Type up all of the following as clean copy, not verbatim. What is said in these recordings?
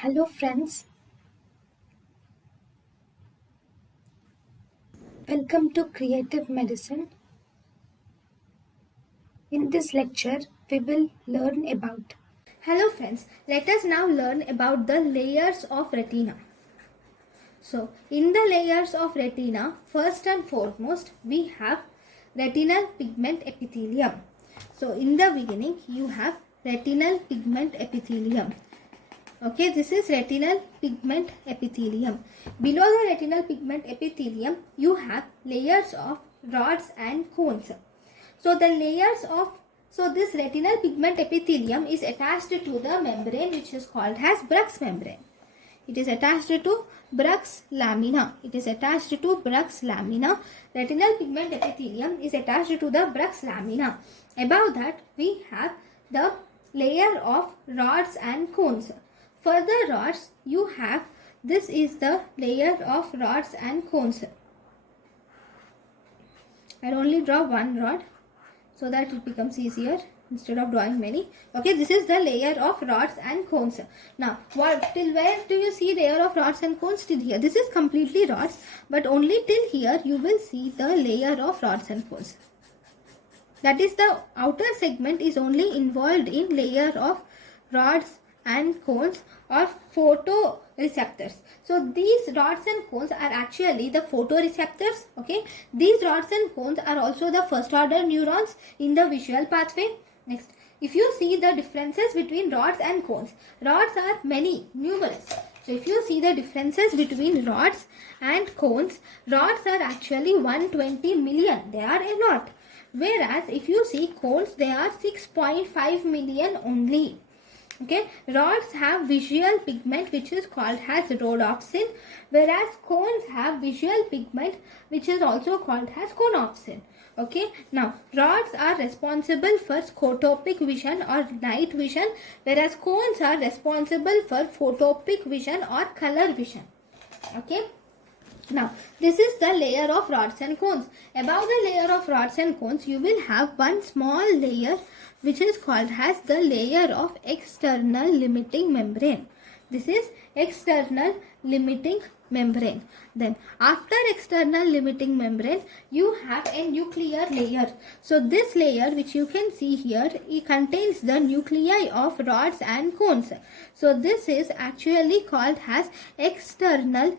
Hello friends, welcome to Creative Medicine. In this lecture, we will learn about. Hello friends, let us now learn about the layers of retina. So, in the layers of retina, first and foremost, we have retinal pigment epithelium. So, in the beginning, you have retinal pigment epithelium. Okay, this is retinal pigment epithelium. Below the retinal pigment epithelium, you have layers of rods and cones. So this retinal pigment epithelium is attached to the membrane which is called as Bruch's membrane. It is attached to Bruch's lamina. Retinal pigment epithelium is attached to the Bruch's lamina. Above that we have the layer of rods and cones. For the rods you have, this is the layer of rods and cones. I'll only draw one rod so that it becomes easier instead of drawing many. Okay, this is the layer of rods and cones. Now, till where do you see layer of rods and cones? Till here. This is completely rods, but only till here you will see the layer of rods and cones. That is, the outer segment is only involved in layer of rods and cones or photoreceptors. So these rods and cones are actually the photoreceptors. Okay, these rods and cones are also the first order neurons in the visual pathway. Next, if you see the differences between rods and cones, rods are numerous. So if you see the differences between rods and cones, rods are actually 120 million. They are a lot. Whereas if you see cones, they are 6.5 million only. Okay, rods have visual pigment which is called as rhodopsin, whereas cones have visual pigment which is also called as conopsin. Okay, now rods are responsible for scotopic vision or night vision, whereas cones are responsible for photopic vision or color vision. Okay. Now, this is the layer of rods and cones. Above the layer of rods and cones, you will have one small layer which is called as the layer of external limiting membrane. This is external limiting membrane. Then, after external limiting membrane, you have a nuclear layer. So, this layer which you can see here, it contains the nuclei of rods and cones. So, this is actually called as external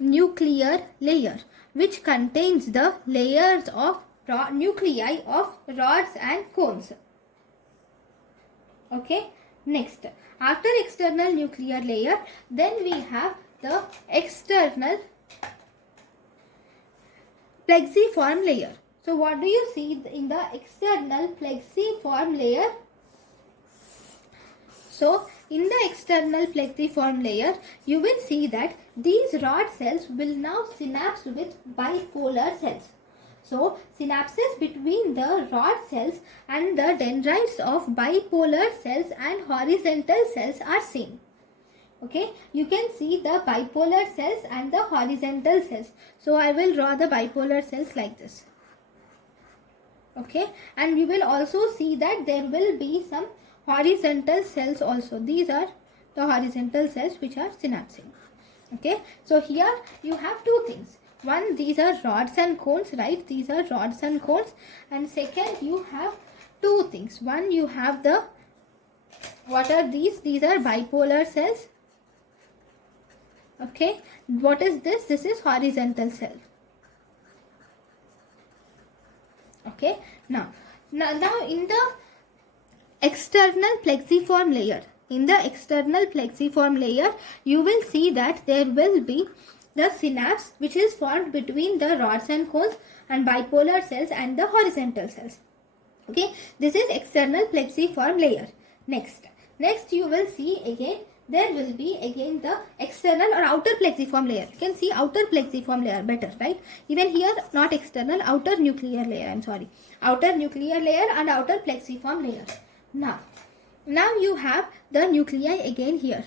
nuclear layer, which contains the layers of nuclei of rods and cones. Okay, next, after external nuclear layer, then we have the external plexiform layer. So what do you see in the external plexiform layer? So in the external plexiform layer, you will see that these rod cells will now synapse with bipolar cells. So synapses between the rod cells and the dendrites of bipolar cells and horizontal cells are seen. Okay, you can see the bipolar cells and the horizontal cells. So I will draw the bipolar cells like this. Okay, and you will also see that there will be some horizontal cells also. These are the horizontal cells which are synapsing. Okay, so here you have two things. One, these are rods and cones, right? These are rods and cones. And second, you have two things. One, you have the, what are these? These are bipolar cells. Okay, what is this? This is horizontal cell. Okay, now in the external plexiform layer, you will see that there will be the synapse which is formed between the rods and cones and bipolar cells and the horizontal cells. Okay, this is external plexiform layer. Next you will see again, there will be again the external or outer plexiform layer. You can see outer plexiform layer better, right? Even here, not external, outer nuclear layer, outer nuclear layer and outer plexiform layer. Now you have the nuclei again here.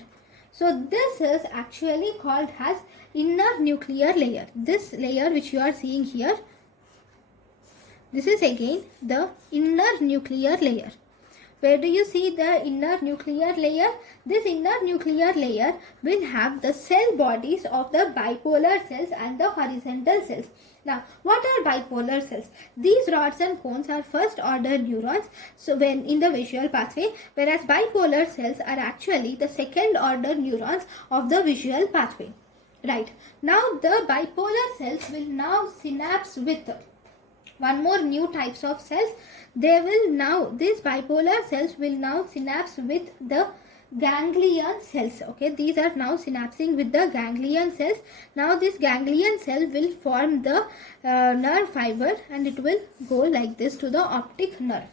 So this is actually called as inner nuclear layer. This layer which you are seeing here, this is again the inner nuclear layer. Where do you see the inner nuclear layer? This inner nuclear layer will have the cell bodies of the bipolar cells and the horizontal cells. Now, what are bipolar cells? These rods and cones are first order neurons, so when in the visual pathway, whereas bipolar cells are actually the second order neurons of the visual pathway. Right. Now the bipolar cells will now synapse with one more new types of cells. These bipolar cells will now synapse with the ganglion cells. Okay, these are now synapsing with the ganglion cells. Now this ganglion cell will form the nerve fiber, and it will go like this to the optic nerve.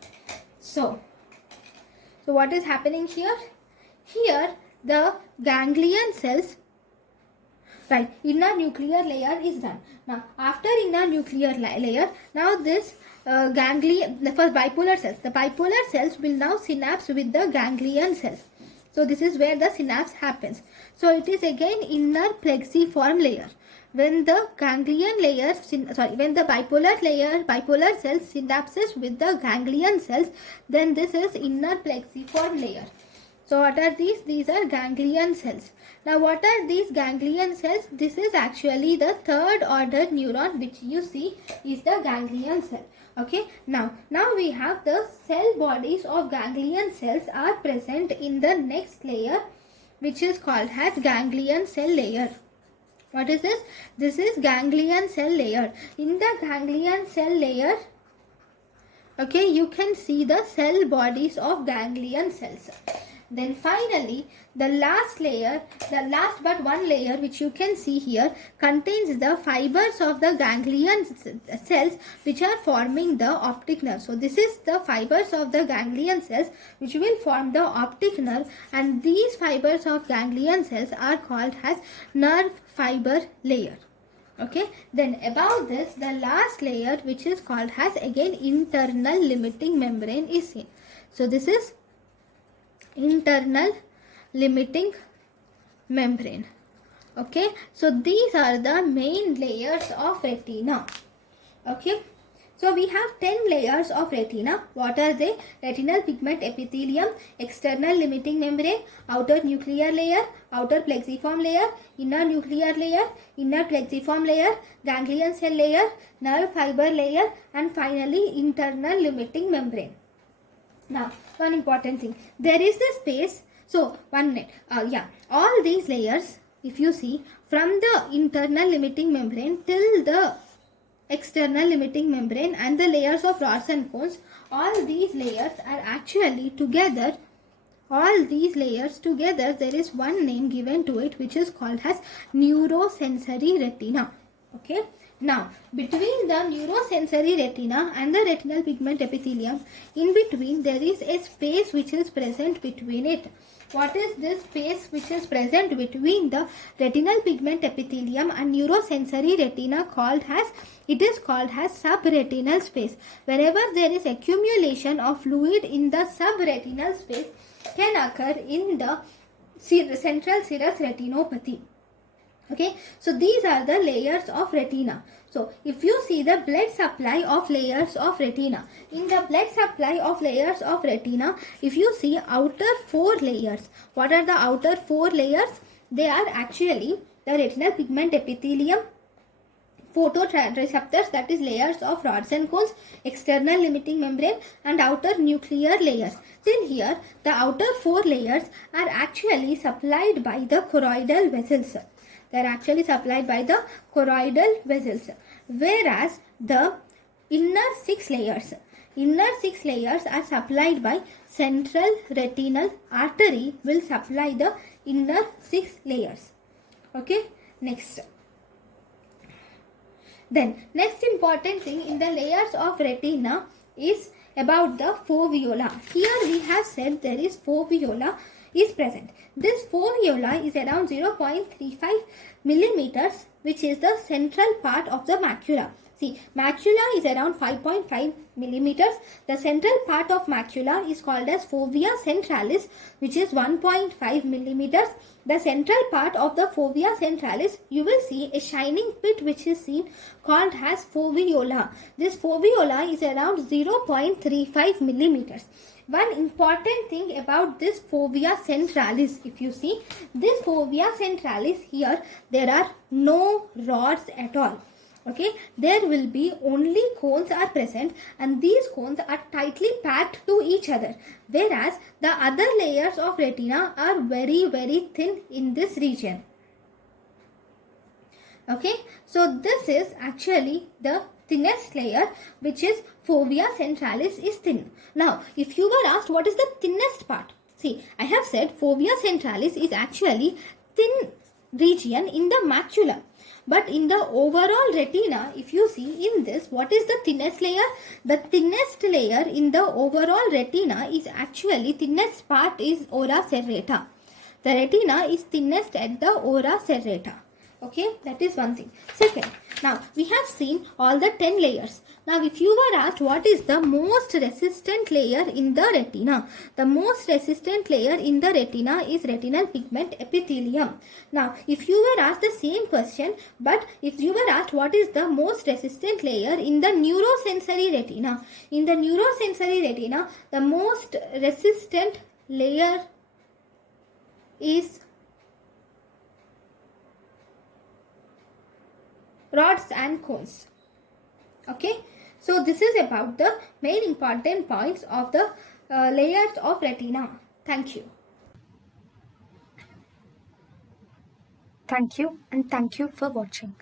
So what is happening here? Here the ganglion cells, right, inner nuclear layer is done. Now after inner nuclear layer, now this ganglion, the first bipolar cells, the bipolar cells will now synapse with the ganglion cells. So this is where the synapse happens. So it is again inner plexiform layer. When the ganglion layer, when the bipolar cells synapses with the ganglion cells, then this is inner plexiform layer. So what are these? These are ganglion cells. Now what are these ganglion cells? This is actually the third order neuron which you see is the ganglion cell. Okay. Now we have the cell bodies of ganglion cells are present in the next layer, which is called as ganglion cell layer. What is this? This is ganglion cell layer. In the ganglion cell layer, okay, you can see the cell bodies of ganglion cells. Then finally, the last but one layer which you can see here contains the fibers of the ganglion cells which are forming the optic nerve. So this is the fibers of the ganglion cells which will form the optic nerve, and these fibers of ganglion cells are called as nerve fiber layer. Okay, then above this, the last layer which is called as again internal limiting membrane is seen. So this is internal limiting membrane. Okay, so these are the main layers of retina. Okay, so we have 10 layers of retina. What are they? Retinal pigment epithelium, external limiting membrane, outer nuclear layer, outer plexiform layer, inner nuclear layer, inner plexiform layer, ganglion cell layer, nerve fiber layer, and finally internal limiting membrane. Now, one important thing, there is the space. So, all these layers, if you see, from the internal limiting membrane till the external limiting membrane and the layers of rods and cones, all these layers are actually together. All these layers together, there is one name given to it which is called as neurosensory retina. Okay. Now, between the neurosensory retina and the retinal pigment epithelium, in between there is a space which is present between it. What is this space which is present between the retinal pigment epithelium and neurosensory retina called as? It is called as subretinal space. Whenever there is accumulation of fluid in the subretinal space can occur in the central serous retinopathy. Okay, so these are the layers of retina. So if you see the blood supply of layers of retina, in the blood supply of layers of retina, if you see outer 4 layers, what are the outer 4 layers? They are actually the retinal pigment epithelium, photoreceptors, that is layers of rods and cones, external limiting membrane, and outer nuclear layers. Then here the outer 4 layers are actually supplied by the choroidal vessels. They are actually supplied by the choroidal vessels, whereas the inner 6 layers are supplied by central retinal artery will supply the inner 6 layers. Okay, next. Then next important thing in the layers of retina is about the fovea. Here we have said there is fovea is present. This fovea is around 0.35 millimeters, which is the central part of the macula. See, macula is around 5.5 millimeters. The central part of macula is called as fovea centralis, which is 1.5 millimeters. The central part of the fovea centralis, you will see a shining pit which is seen called as foveola. This foveola is around 0.35 millimeters. one important thing about this fovea centralis, if you see this fovea centralis here, there are no rods at all. Okay, there will be only cones are present, and these cones are tightly packed to each other, whereas the other layers of retina are very thin in this region. Okay, so this is actually the thinnest layer, which is fovea centralis is thin. Now, if you were asked what is the thinnest part, see, I have said fovea centralis is actually thin region in the macula. But in the overall retina, if you see in this, what is the thinnest layer? The thinnest layer in the overall retina is actually, thinnest part is ora serrata. The retina is thinnest at the ora serrata. Okay, that is one thing. Second, now we have seen all the 10 layers. Now if you were asked what is the most resistant layer in the retina, the most resistant layer in the retina is retinal pigment epithelium. Now if you were asked the same question, but if you were asked what is the most resistant layer in the neurosensory retina, in the neurosensory retina, the most resistant layer is rods and cones. Okay, so this is about the main important points of the layers of retina. Thank you. Thank you, and thank you for watching.